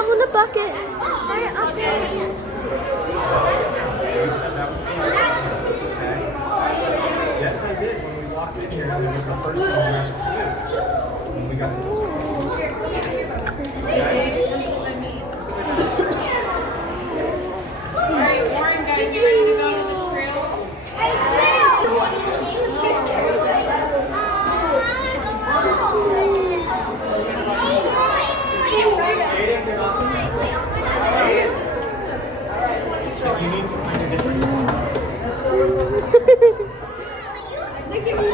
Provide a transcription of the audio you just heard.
fell in a bucket. Right up there. Yes, I did. When we walked in here, it was the first thing I asked to do. When we got to this. Alright, Warren, guys, you ready to go to the trail? Aiden, get off. Aiden. You need to find a different spot. Look at me.